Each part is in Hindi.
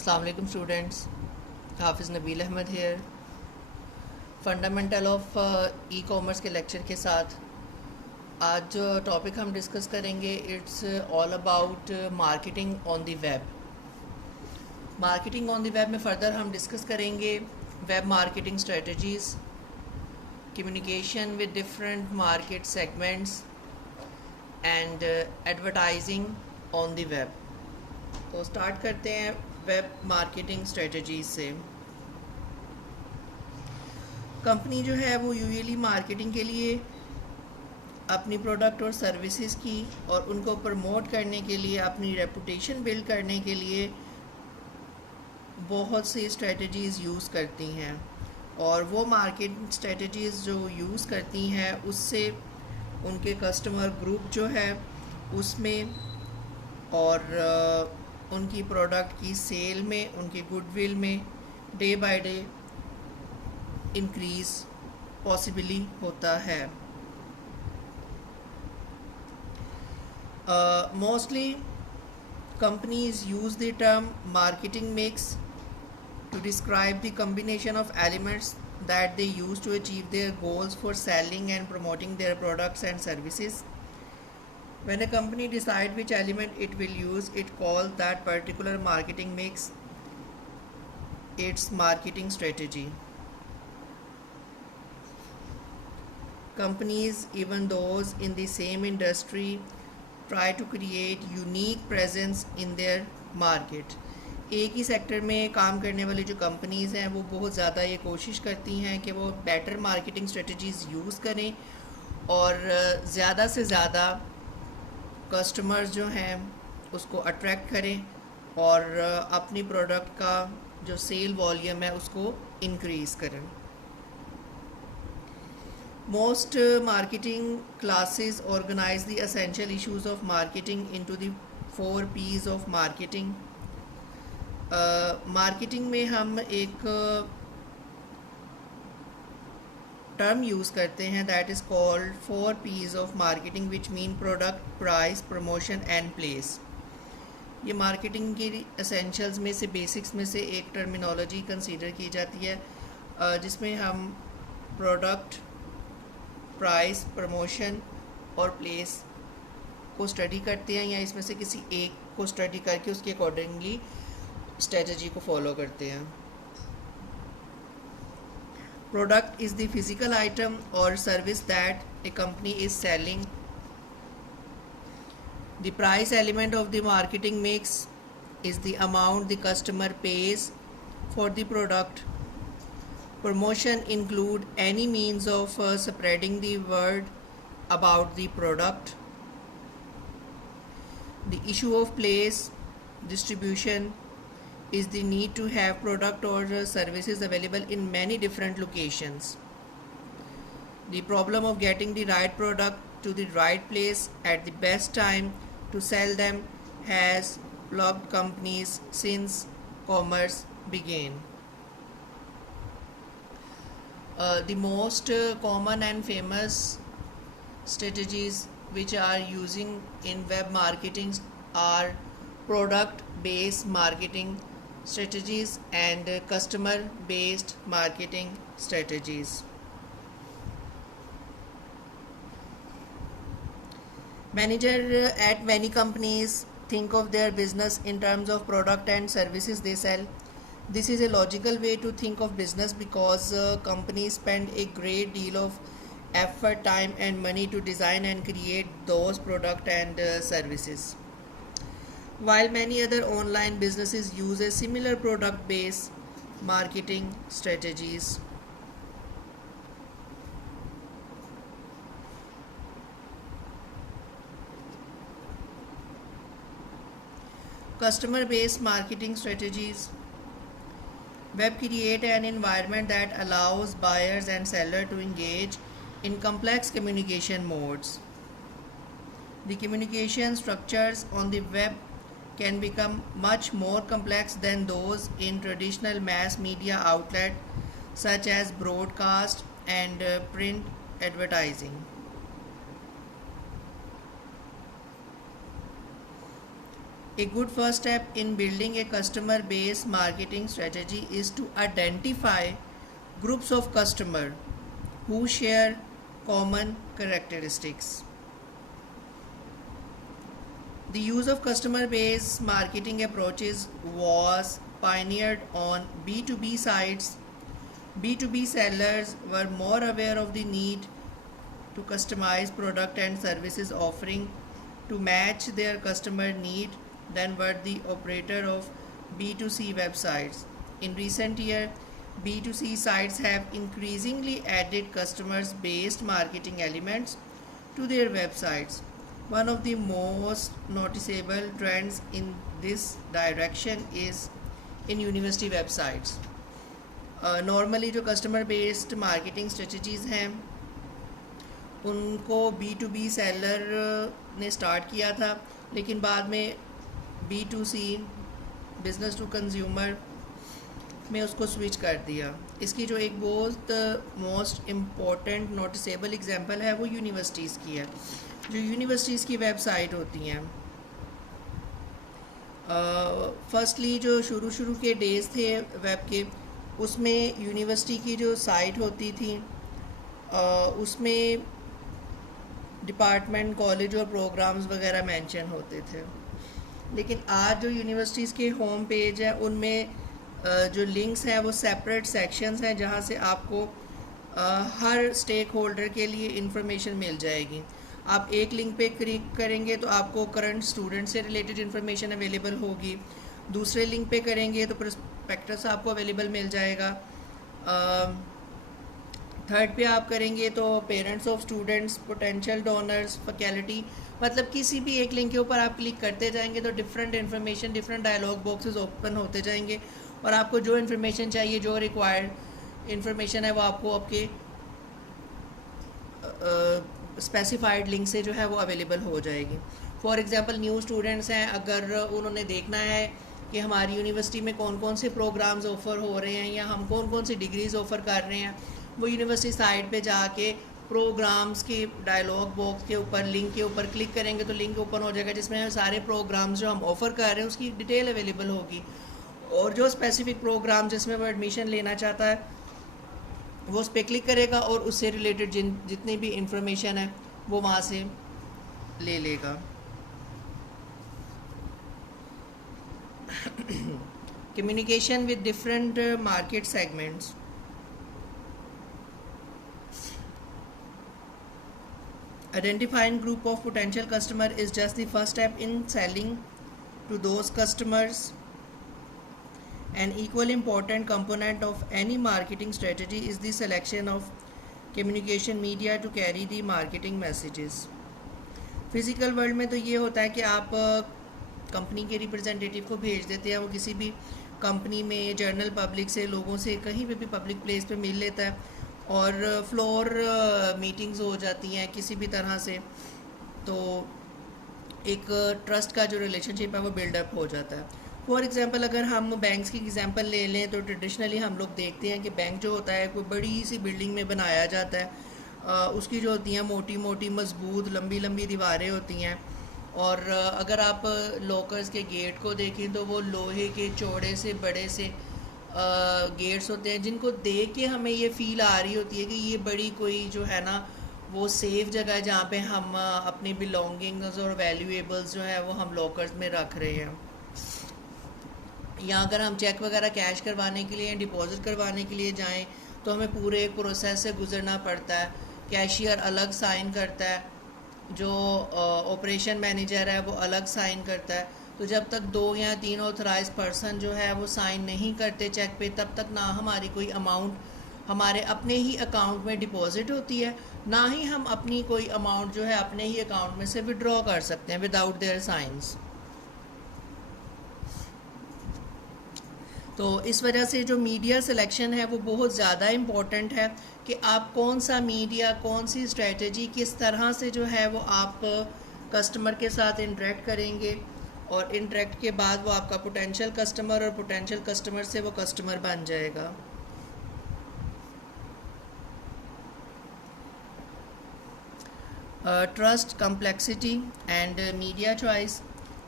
अस्सलाम वालेकुम students, Hafiz Nabeel Ahmed here. Fundamental of e commerce के लेक्चर के साथ आज जो टॉपिक हम डिस्कस करेंगे it's all about marketing on the web. Marketing on the web में फ़र्दर हम डिस्कस करेंगे web marketing strategies, communication with different market segments and advertising on the web. तो स्टार्ट करते हैं वेब मार्केटिंग स्ट्रेटजीज से। कंपनी जो है वो यूजुअली मार्केटिंग के लिए अपनी प्रोडक्ट और सर्विसेज की और उनको प्रमोट करने के लिए, अपनी रेपुटेशन बिल्ड करने के लिए बहुत सी स्ट्रेटजीज़ यूज़ करती हैं। और वो मार्केटिंग स्ट्रेटजीज़ जो यूज़ करती हैं उससे उनके कस्टमर ग्रुप जो है उसमें और उनकी प्रोडक्ट की सेल में, उनकी गुडविल में day by day increase possibly होता है। Mostly companies use the term marketing mix to describe the combination of elements that they use to achieve their goals for selling and promoting their products and services. When a company decides which element it will use, it calls that particular marketing mix its marketing strategy. Companies, even those in the same industry, try to create unique presence in their market. एक ही सेक्टर में काम करने वाली जो कंपनीज़ हैं वो बहुत ज़्यादा ये कोशिश करती हैं कि वो बेटर मार्केटिंग स्ट्रेटजीज़ यूज़ करें और ज़्यादा से ज़्यादा कस्टमर्स जो हैं उसको अट्रैक्ट करें और अपनी प्रोडक्ट का जो सेल वॉल्यूम है उसको इंक्रीज़ करें। Most marketing classes organize the essential issues of marketing into the 4 P's of marketing. Marketing में हम एक टर्म यूज़ करते हैं that is called 4 P's of marketing which mean product, price, promotion and place. ये मार्केटिंग की एसेंशियल्स में से, बेसिक्स में से एक टर्मिनोलॉजी कंसीडर की जाती है जिसमें हम प्रोडक्ट, प्राइस, प्रमोशन और प्लेस को स्टडी करते हैं या इसमें से किसी एक को स्टडी करके उसके अकॉर्डिंगली स्ट्रेटजी को फॉलो करते हैं। Product is the physical item और service that a company is selling. The price element of the marketing mix is the amount the customer pays for the product. Promotion include any means of spreading the word about the product. The issue of place distribution is the need to have product or services available in many different locations. The problem of getting the right product to the right place at the best time to sell them has plagued companies since commerce began. The most common and famous strategies which are using in web marketing are product based marketing strategies and customer based marketing strategies. Manager at many companies think of their business in terms of product and services they sell. This is a logical way to think of business because companies spend a great deal of effort, time and money to design and create those products and services. While many other online businesses use a similar product based marketing strategies. Customer based marketing strategies. Web create an environment that allows buyers and sellers to engage in complex communication modes. The communication structures on the web can become much more complex than those in traditional mass media outlets such as broadcast and print advertising. A good first step in building a customer based marketing strategy is to identify groups of customers who share common characteristics. The use of customer based marketing approaches was pioneered on B2B sites. B2B sellers were more aware of the need to customize product and services offering to match their customer need than were the operator of B2C websites. In recent years, B2C sites have increasingly added customers based marketing elements to their websites. One of the most noticeable trends in this direction is in university websites. Normally जो कस्टमर बेस्ड मार्केटिंग स्ट्रेटजीज़ हैं उनको B2B सेलर ने स्टार्ट किया था, लेकिन बाद में B2C बिज़नेस टू कंज्यूमर में उसको स्विच कर दिया. इसकी जो एक बहुत मोस्ट इम्पॉर्टेंट नोटिसेबल एग्जांपल है वो यूनिवर्सिटीज़ की है. जो यूनिवर्सिटीज़ की वेबसाइट होती हैं, फर्स्टली जो शुरू के डेज़ थे वेब के, उसमें यूनिवर्सिटी की जो साइट होती थी उसमें डिपार्टमेंट, कॉलेज और प्रोग्राम्स वगैरह मेंशन होते थे. लेकिन आज जो यूनिवर्सिटीज़ के होम पेज है उनमें जो लिंक्स हैं वो सेपरेट सेक्शंस हैं जहाँ से आपको हर स्टेक होल्डर के लिए इंफॉर्मेशन मिल जाएगी. आप एक लिंक पे क्लिक करेंगे तो आपको करंट स्टूडेंट से रिलेटेड इन्फॉर्मेशन अवेलेबल होगी. दूसरे लिंक पे करेंगे तो प्रोस्पेक्टस आपको अवेलेबल मिल जाएगा. थर्ड पे आप करेंगे तो parents of students, potential donors, faculty, मतलब किसी भी एक लिंक के ऊपर आप क्लिक करते जाएंगे तो different information, different dialog boxes open होते जाएंगे और आपको जो इन्फॉर्मेशन चाहिए, जो रिक्वायर्ड इन्फॉर्मेशन है वो आपको आपके स्पेसिफाइड लिंक से जो है वो अवेलेबल हो जाएगी. फॉर एग्जांपल न्यू स्टूडेंट्स हैं, अगर उन्होंने देखना है कि हमारी यूनिवर्सिटी में कौन कौन से प्रोग्राम्स ऑफ़र हो रहे हैं या हम कौन कौन सी डिग्रीज़ ऑफ़र कर रहे हैं, वो यूनिवर्सिटी साइट पे जाके प्रोग्राम्स के डायलॉग बॉक्स के ऊपर लिंक के ऊपर क्लिक करेंगे तो लिंक ओपन हो जाएगा जिसमें सारे प्रोग्राम्स जो हम ऑफ़र कर रहे हैं उसकी डिटेल अवेलेबल होगी. और जो स्पेसिफिक प्रोग्राम जिसमें वो एडमिशन लेना चाहता है वो उस पर क्लिक करेगा और उससे रिलेटेड जितनी भी इंफॉर्मेशन है वो वहाँ से ले लेगा. Communication with different market segments. Identifying group of potential customer is just the first step in selling to those customers. An equally important component of any marketing strategy is the selection of communication media to carry the marketing messages. Physical world में तो ये होता है कि आप कंपनी के रिप्रेजेंटेटिव को भेज देते हैं, वो किसी भी कंपनी में जनरल पब्लिक से, लोगों से कहीं पे भी पब्लिक प्लेस पे मिल लेता है और फ्लोर मीटिंग्स हो जाती हैं किसी भी तरह से, तो एक ट्रस्ट का जो रिलेशनशिप है वो बिल्डअप हो जाता है. फॉर एग्जांपल अगर हम बैंक्स की एग्जांपल ले लें तो ट्रेडिशनली हम लोग देखते हैं कि बैंक जो होता है कोई बड़ी सी बिल्डिंग में बनाया जाता है. उसकी जो होती हैं मोटी मोटी मजबूत लंबी लंबी दीवारें होती हैं और अगर आप लॉकर्स के गेट को देखें तो वो लोहे के चौड़े से बड़े से गेट्स होते हैं जिनको देख के हमें ये फ़ील आ रही होती है कि ये बड़ी कोई जो है ना वो सेफ़ जगह है जहाँ पे हम अपनी बिलोंगिंग्स और वैल्यूएबल्स जो है वो हम लॉकर्स में रख रहे हैं. या अगर हम चेक वगैरह कैश करवाने के लिए, डिपॉज़िट करवाने के लिए जाएं तो हमें पूरे एक प्रोसेस से गुजरना पड़ता है. कैशियर अलग साइन करता है, जो ऑपरेशन मैनेजर है वो अलग साइन करता है. तो जब तक 2 या 3 ऑथराइज पर्सन जो है वो साइन नहीं करते चेक पे, तब तक ना हमारी कोई अमाउंट हमारे अपने ही अकाउंट में डिपॉज़िट होती है, ना ही हम अपनी कोई अमाउंट जो है अपने ही अकाउंट में से विड्रॉ कर सकते हैं विदाउट देयर साइंस. तो इस वजह से जो मीडिया सिलेक्शन है वो बहुत ज़्यादा इम्पॉर्टेंट है कि आप कौन सा मीडिया, कौन सी स्ट्रेटजी, किस तरह से जो है वो आप कस्टमर के साथ इंटरेक्ट करेंगे और इंटरेक्ट के बाद वो आपका पोटेंशियल कस्टमर और पोटेंशियल कस्टमर से वो कस्टमर बन जाएगा. Trust, complexity and media choice.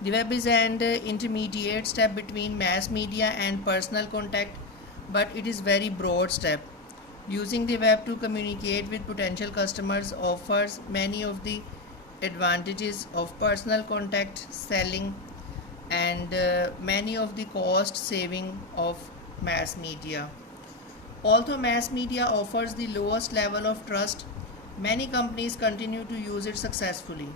The web is an intermediate step between mass media and personal contact, but it is very broad step. Using the web to communicate with potential customers offers many of the advantages of personal contact selling and many of the cost saving of mass media. Although mass media offers the lowest level of trust, many companies continue to use it successfully.